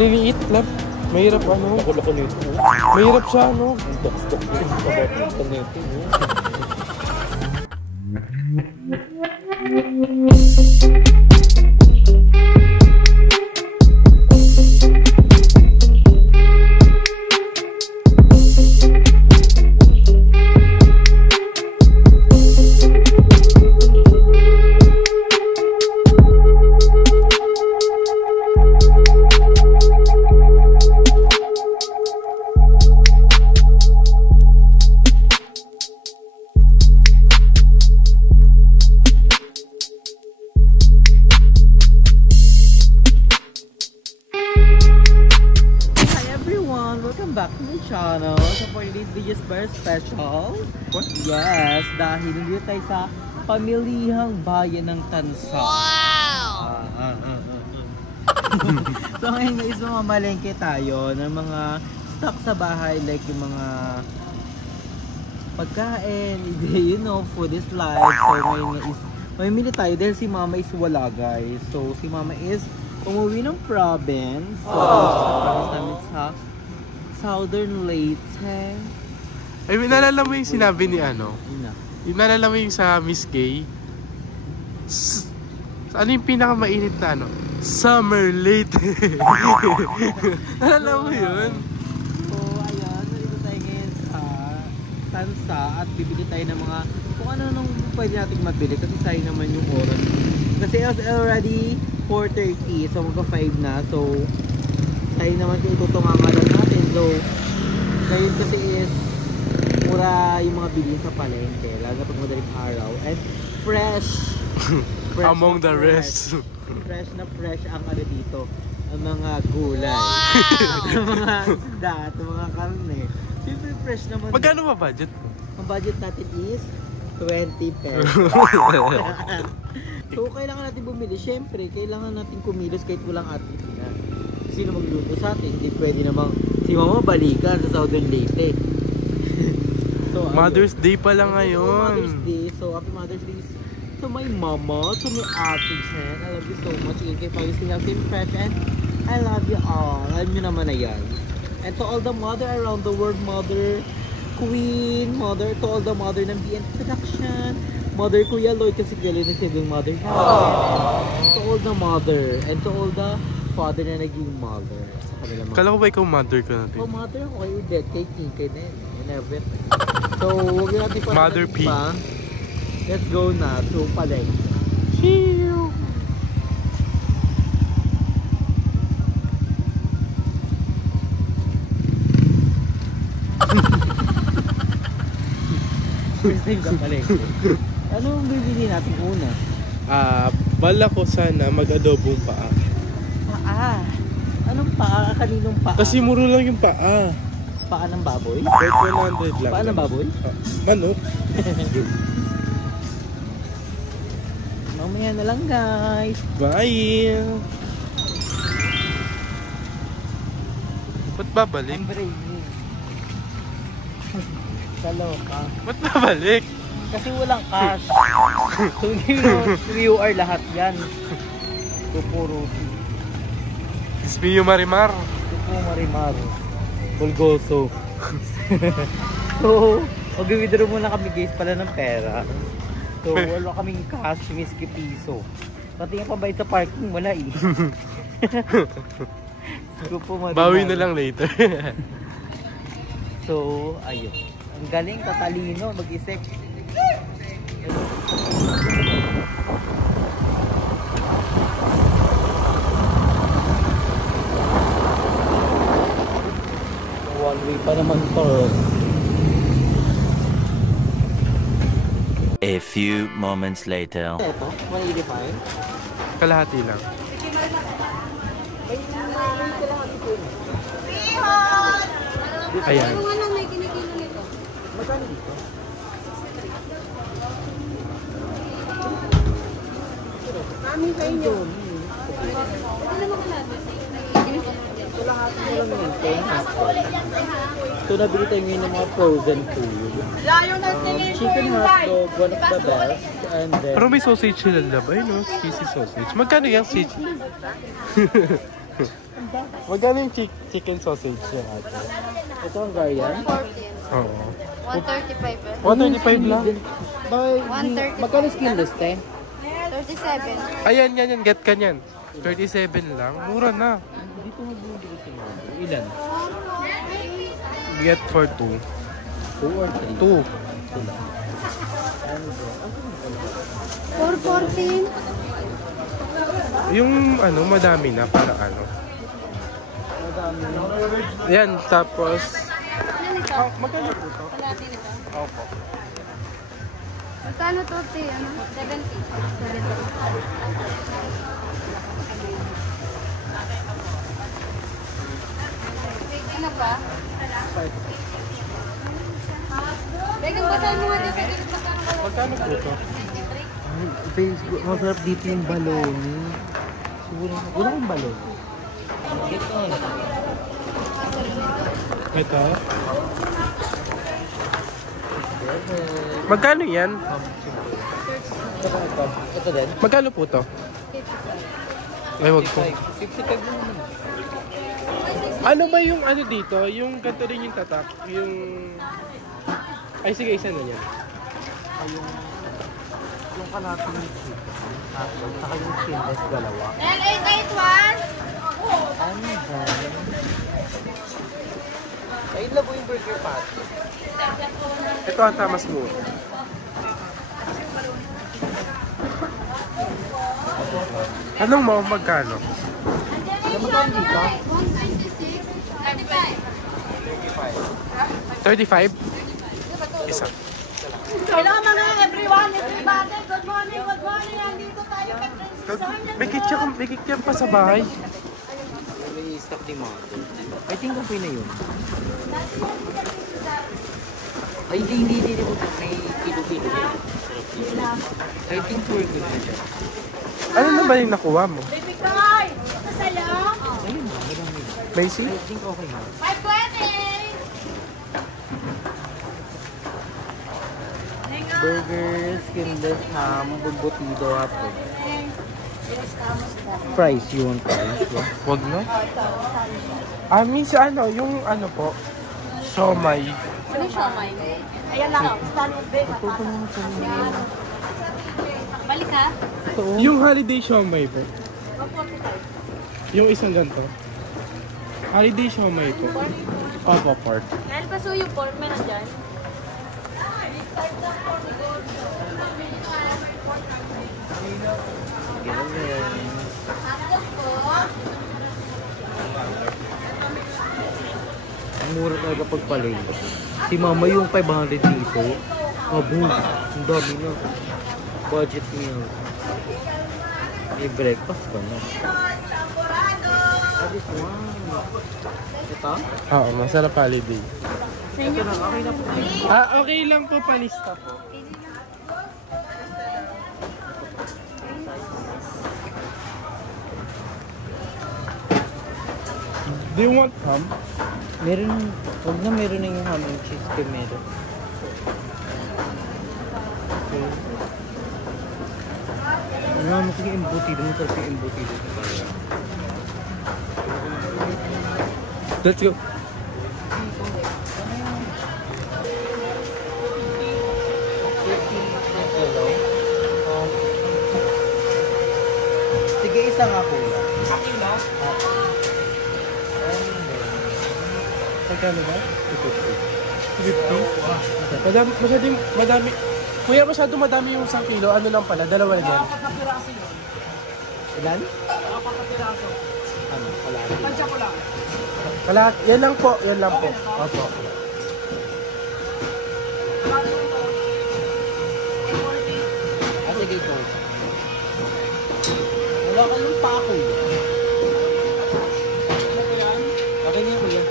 Maliliit lang. Mahirap ano. Lako-lako nito. Mahirap siya ano. Box-box nito. Welcome back to my channel. So for this video is very special. What? Yes, dahil nandito tayo sa pamilihang bayan ng Tansa. Wow! So ngayon guys, mamalengke tayo ng mga stock sa bahay, like yung mga pagkain, you know, food is life. So ngayon is mamimili tayo dahil si mama is wala guys. So si mama is umuwi ng province. So sa province namin sa Southern Leyte. Ay, nalala mo yung sinabi ni ano? Yung nalala mo yung sa Miss Gay? Ano yung pinakamainit na ano? Summer Leyte. Nalala mo yun? So, ayan. Nalito tayo ngayon sa Tansa at bibili tayo ng mga kung ano nung pwede natin mabili kasi sayang naman yung oras. Kasi it's already 4:30. So, magka-5 na. So, sayang naman yung itutungangan natin. So, ngayon kasi is mura yung mga bilhin sa palengke, lalo na pag madaling araw, and fresh among the rest. Fresh na fresh ang ano dito, ang mga gulay, ang mga isda, at mga karne. Siyempre fresh naman. Magkano ba budget? Ang budget natin is 20 pesos. So, kailangan natin bumili. Siyempre, kailangan natin kumilos kahit walang ating na. Sino magluto sa atin? Hindi pwede namang si mama balikan sa Southern Leyte. So, Mother's Day pa lang ngayon. Mother's Day. So, happy Mother's Day to my mama, to my ate Jen. I love you so much. Ingay pa yung team fresh and I love you all. Alam nyo naman na yan. And to all the mother around the world, mother, queen, mother, to all the mother ng BN Production, mother Kuya Lloyd kasi gano'n na single mother natin. To all the mother and to all the father na naging mother sa kanila mga. Kala ko ba ikaw mother ka natin? Oh, mother ako kayo dead kay King kay Nen and everything. So, huwag natin pa Mother P. Pa. Let's go na to palengke. Chill. First time ka palengke. Ano ang bibili natin una? Bala ko sana mag-adobong paa. Paa? Anong paa? Kaninong paa? Kasi muro lang yung paa. Paa ng baboy? 100 lang. Paa ng baboy? Manok. Mamaya na lang guys. Bye! Ba't babalik? I'm brave. Kaloka. Ba't babalik? Kasi walang cash. So QR lahat yan. Tupuro. Ismiyo Marimar. Tupo Marimar. Bulgoso. So, mag-withdraw muna kami guys pala ng pera. So, wala kaming cash, miski piso. Pati yung pambayad sa parking, wala eh. Bawi na lang later. So, ayun. Ang galing, tatalino, mag-isip. One way pa naman to. A few moments later. Ito, 185. Kalahati lang. Ayan. Ano may kinikilo nito? Magkano dito? Kami sa inyo. Ito lahat mo lang yun. So, nabili tayo ngayon ng mga frozen food. Chicken hotdog, one of the best. And then, Pero may sausage sila lab. Ay no, cheesy sausage. Magkano yung sausage? Magkano yung chicken sausage niya ate? Ito ang Hungarian. 14. Oo. 135 eh. 125 lang? Bakit? 130. Magkano skinless, te? 37. Ayan, yan. Get ka niyan. 37 lang. Mura na. Dito magbuli ko si Mama. Ilan? Get for 2. 2 or 3? 2. 414. Yung ano, madami na. Para ano. Ayan, tapos... magkano po ito? Opo. Magkano to, te? Ano? 70. Ano ba? Begang basal mo nga dyan sa gilid magkano ba? Magkano po ito? Facebook, masarap dito yung baloni. Siguro, wala yung baloni. Ito. Ito? Magkano yan? Ito din. Magkano po ito? Ay, wag po. 55 mo naman. Ano ba yung ano dito? Yung ganito rin yung tatak? Yung... Ay, sige, isa na yan. Yung kalapin yung chicken. Saka yung skinless dalawa. Ano ba? Ayun lang po yung burger patty. Ito ata mas mura. Anong mo? Magkano? Magkano dito? 35? Isa. Hello mga everyone, everybody. Good morning, good morning. Andito tayo kay Prince. May kikyam pa sa bahay. May stock ni Mama. I think okay na yun. Ay, hindi. May kilo-kilo. I think we're good na dyan. Ano na ba yung nakuha mo? Baby Koy, ito sa'yo. Ayun na, marami. Macy? I think okay na. 520. Burger, skinless ham, bubutido, apple. Price, you want price? Yeah. Wag na. Miss, ano, yung ano po, siomay. Ano siya, May? Ayan lang, stand big. Balik ha? Yung holiday siomay po. Yung isang ganito. Holiday siomay po. Opo, pork. Dahil pa suyo pork, meron dyan. Ang mura talaga pagpalengke. Si Mama yung 500 piso. Abo, ang dami na. Budget meal. May breakfast ka na. This one. Ito? Oo, masarap holiday. Ito na, okay na po. Okay lang po, palista po. Do you want ham? Meron, huwag na meron na yung ham and cheese kay meron. Ano mo sige embutido mo sarap yung embutido. Let's go. Sige, isa nga po. Magkano ba? 50? Madami. Kuya, masyado madami yung 1 kilo. Ano lang pala? Dalawa na yan. Ilan? Ano? Kalahati. Kalat. Yan lang po. Yan lang po. Opo. Sige ko. Wala ka yung pako. Okay na yun.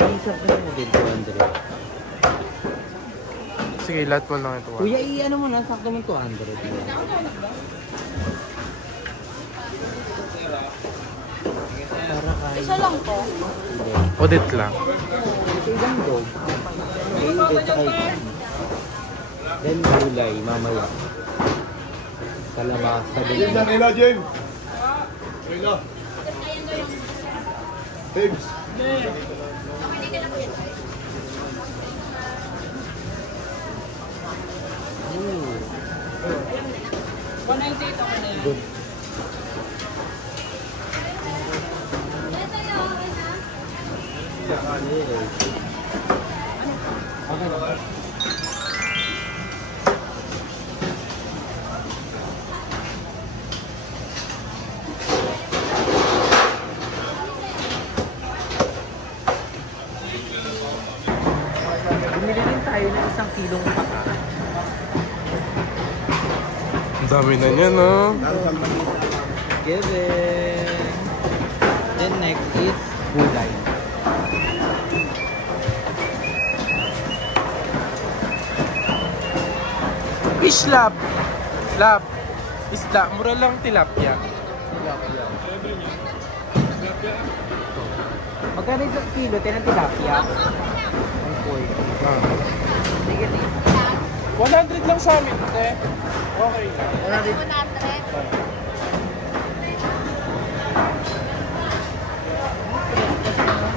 May isang ka na din, 200. Sige, lahat mo lang ito. Kuya, i-ano mo na, sakto mo 200. Para kain. Isa lang po. Audit lang. Ito isang dog. May ubet sa kain. Then gulay, mamaya. Kalabasa din. James, Nila, James! Nila! James! Good. Bumili din tayo ng 1 kilong paka. Ang dami na niya, no? Given. Then next is gulay. Fish lab. Lab. Isda. Mura lang tilapia. Magkano 1 kilo? Tinang tilapia? 140. Ah. Sige, sige. 100 lang sa amin, te. Okay lang. 100.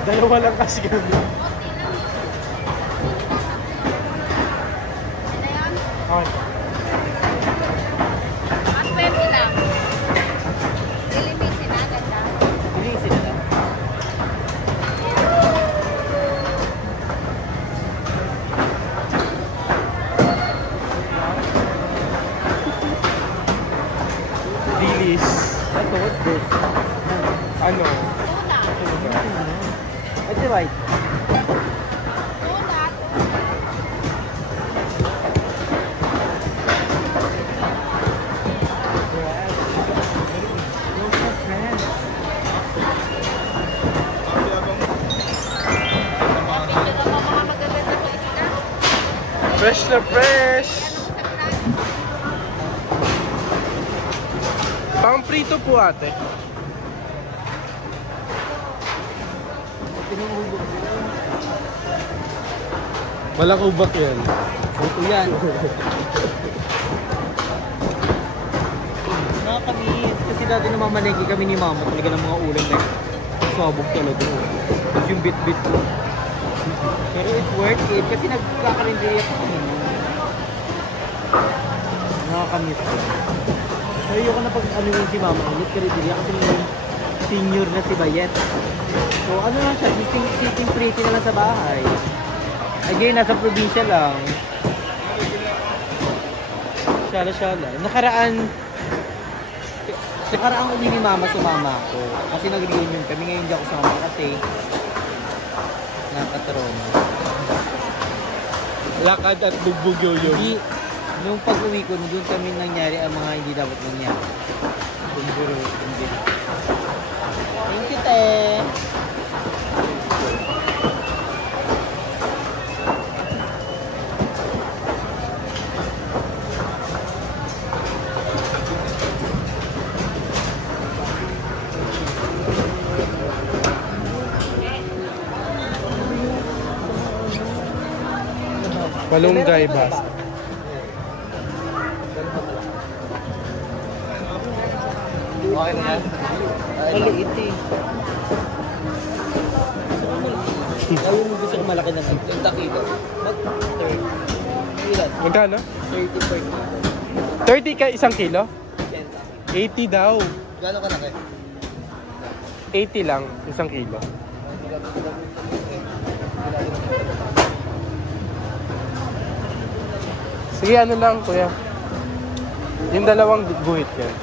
Dalawa lang kasi kami. Okay. Mas 20 lang. Lilimitin na, ganda. Bilisin na lang. Dilis. Ito, what's this? Ano? Tuna. Ito right. Tuna. Picture ako mga magaganda ko isda. Fresh na fresh. Pang prito po ate. Walang ubak yan. Ito yan. Nakakamiss. Kasi dati namamalengke kami ni mama talaga ng mga ulam na sabog talaga. Tapos yung bit-bit ko. Pero it's worth it kasi nagkakarinderya pa kami. Nakakamiss ko. Pero ayoko na pag ano yung si mama, ulit karinderya kasi may senior na si Bayet. So ano lang siya, sitting pretty na lang sa bahay. Again, nasa probinsya lang. Shala-shala. Nakaraan uli ni mama sumama ako. Kasi nag-reunion kami. Ngayon hindi ako sumama kasi nakatrauma. Lakad at bugbog yoyo. Hindi, nung pag-uwi ko, doon kami nangyari ang mga hindi dapat nangyari. Bumburo, bumburo. Thank you, te. Malunggay ba? Okay na yan? Maliit eh. Lalo mo gusto ko malaki ng 30 kilo. Mag-30. Ilan? Magkano? 30, 30 ka 1 kilo? 40. 80 daw. Gano'n ka laki? 80 lang 1 kilo. Sige, ano lang, kuya. Yung 2 guhit yan.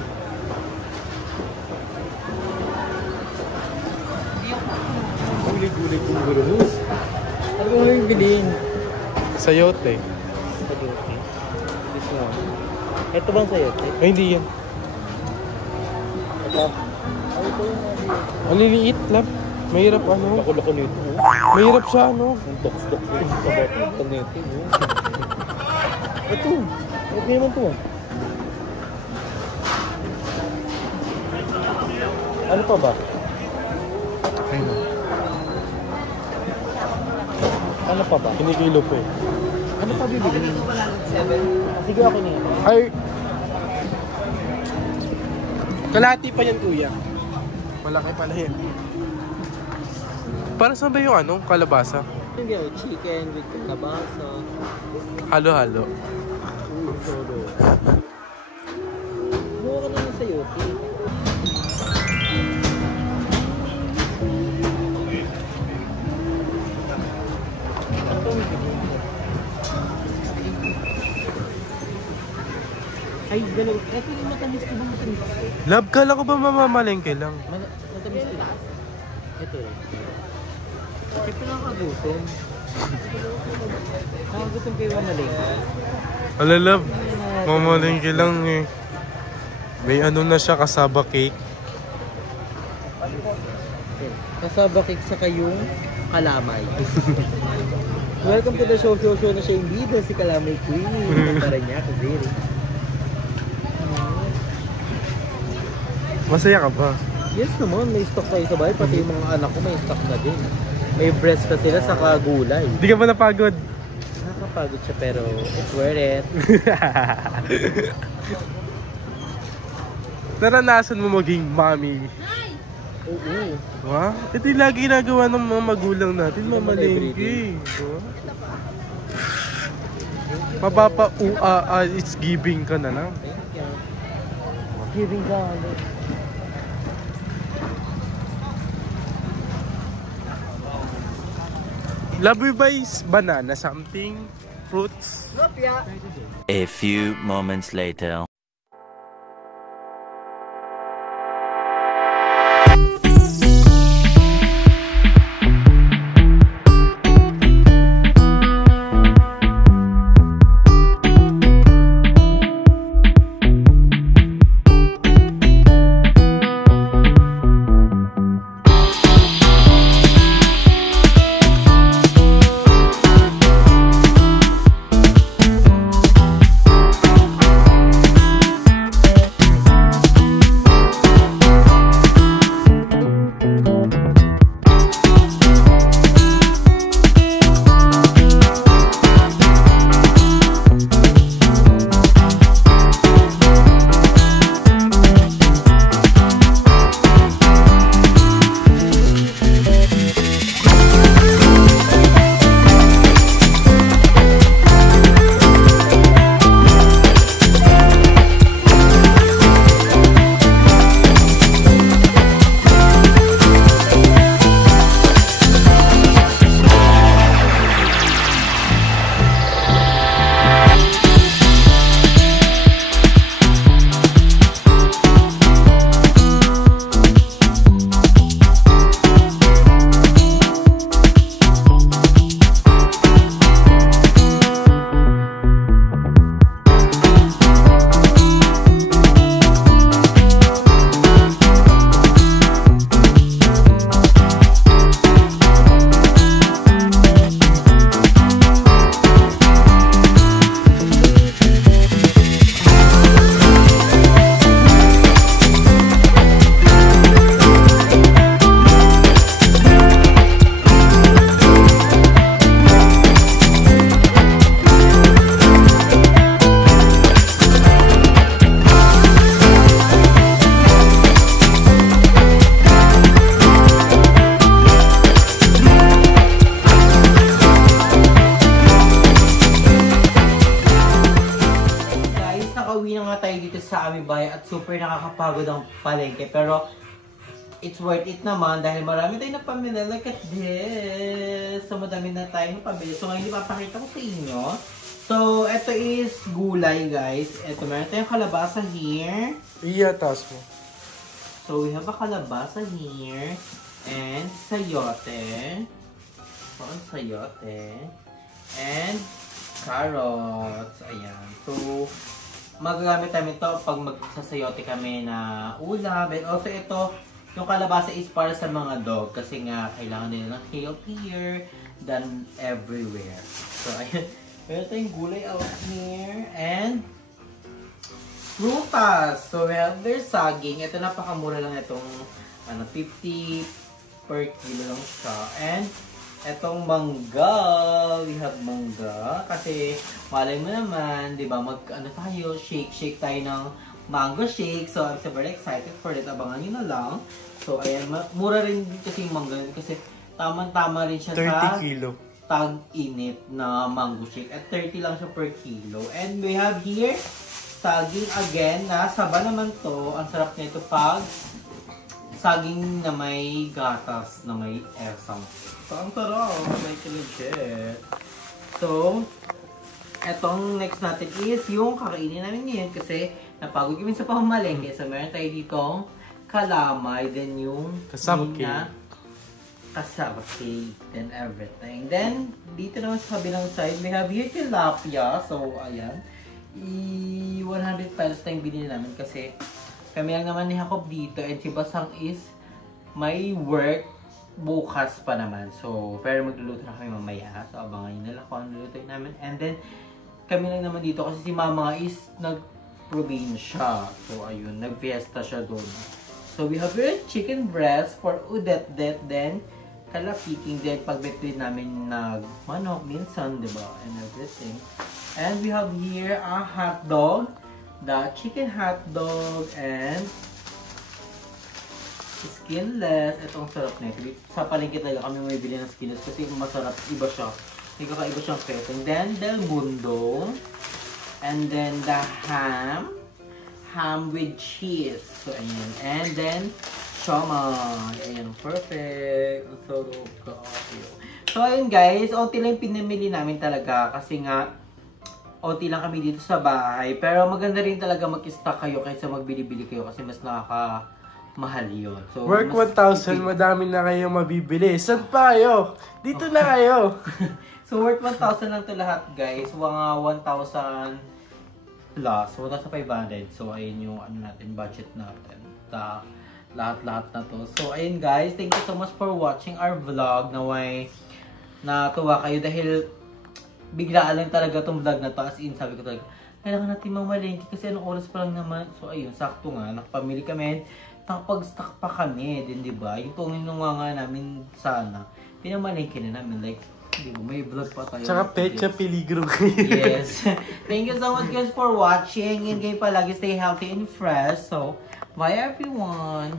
Gulig-gulig kong gurus. Ano mo yung bilhin? Sayote. Sayote. This one. Ito bang sayote? Ay, hindi yan. Ito. Ay, ito yung Ang liliit lang. Mahirap ano. lako-lako nito. Mahirap siya ano. Ang toks-toks nito. Kabata nito. Ito. Ito naman ito. Ano pa ba? Ayun. Ano pa ba? Kinikilo po eh. Ano pa bibigyan? 7. Sige, okay na yan. Ay, Kalahati pa yan, kuya. Malaki pala yan. Para saan ba yung ano? Kalabasa? Yung chicken with kalabasa. Halo-halo. Todo. Buka ka naman sa yote. Ay, galaw. Ito yung matamis ko ba matamis ko? Love, kala ko ba mamamalengke lang? Matamis ko. Ito lang. Ito lang kagutom. Nakagutom kayo mamalengke. Ala, love. Mamalengke lang eh. May ano na siya, kasaba cake. Kasaba cake sa kayong kalamay. Welcome to the show na siya yung bida, si Kalamay Queen. Para niya, kasi Masaya ka ba? yes naman, may stock tayo sa bahay. Pati yung mga anak ko may stock na din. May breast na sila sa kagulay. Hindi ka ba napagod? Nakakapagod siya pero it's worth it. Naranasan mo maging mommy? Oo. Ha? Ito yung lagi ginagawa ng mga magulang natin, mamalengke. It's giving ka na lang. Thank you. Giving ka ulit. Love you buys banana, something, fruits. A few moments later. sa aming bahay at super nakakapagod ang palengke. Pero it's worth it naman dahil marami tayong napamili. Look at this! So madami na tayong napamili. So ngayon ipapakita ko sa inyo. So ito is gulay, guys. Ito meron tayong kalabasa here. Iyatas mo. So we have a kalabasa here. And sayote. So ang sayote. And carrots. Ayan. So magagamit namin ito pag magsasayote kami na ulam. And also ito, yung kalabasa is para sa mga dog kasi nga kailangan nila ng healthier than everywhere. So ayun, meron tayong gulay out here and prutas. So we have their saging. Ito napakamura lang itong 50 per kilo lang siya. And etong mangga, we have mangga kasi malay mo naman, 'di ba? Tayo, shake tayo ng mango shake. So, I'm super excited for it. Abangan nyo na lang. So, ayan, mura rin kasi yung mangga kasi tama-tama rin siya 30 kilo. Tag-init na mango shake. At 30 lang siya per kilo. And we have here, saging again na saba naman to. Ang sarap nito pag saging na may gatas, na may esang. So, ang sarap. May legit. So, etong next natin is yung kakainin namin ngayon kasi napagod kami sa pamamalengke. So, meron tayo ditong kalamay, then yung Kasabke. Kasabke, then everything. Then, dito naman sa kabilang side, we have here tilapia. So, ayan. 100 pesos na yung binili namin kasi kami lang naman ni Jacob dito and si Basang is may work bukas pa naman. So, pero magluluto na kami mamaya. So, abangan nyo na lang kung ano lulutuin namin. And then, kami lang naman dito kasi si Mama is nag-probinsya. So, ayun, nag-fiesta siya doon. So, we have here chicken breast for udet-det. Then, kalapiking din pag between namin nag-manok, minsan, diba? And everything. And we have here a hot dog. The chicken hot dog and skinless. Itong sarap na ito. Sa palengke talaga kami may bili ng skinless kasi masarap. Iba siya. May kakaiba siyang petong. Then, Del Mundo. And then, the ham. Ham with cheese. So, ayan. And then, siomai. Ayan. Perfect. Ang sarap ka. So, ayun guys. Onti lang pinamili namin talaga kasi nga onti lang kami dito sa bahay. Pero maganda rin talaga mag-stock kayo kaysa magbili-bili kayo kasi mas nakakamahal yun. So, Work 1,000, madami na kayo mabibili. Saan pa kayo? Dito na kayo. So, worth 1,000 lang to lahat, guys. Mga 1,000 plus. 1,500. So, ayun yung ano natin, budget natin. Lahat-lahat na to. So, ayun guys. Thank you so much for watching our vlog. Naway natuwa kayo dahil biglaan lang talaga tong vlog na to. As in, sabi ko talaga, kailangan natin mamalengke kasi anong oras pa lang naman. So, ayun, sakto nga. Nakapamili kami. Nakapag-stock pa kami din, diba? Yung tungin nung nga namin sana. Pinamalengke na namin. Like, diba? May vlog pa tayo. Tsaka pecha peligro kayo. Yes. Thank you so much guys for watching. And kayo palagi stay healthy and fresh. So, bye everyone.